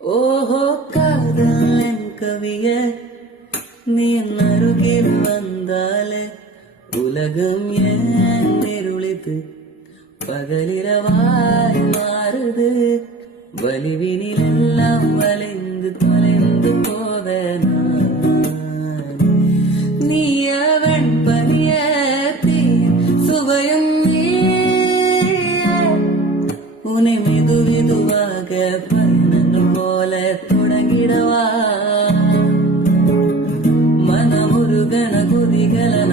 ஓஹோ காதல் என் கவிய நீ அருகில் வந்தாலே உலகம் ஏன் இருளித்து பகலிரவாய் மாறுது வலிவினில் எல்லாம் வளைந்து தொலைந்து போக நீ அவன் பனிய சுவையும் உன்னை மெது மெதுவாக பண்ணு போல தொடங்கிடவா மனமுருகன குதிகளன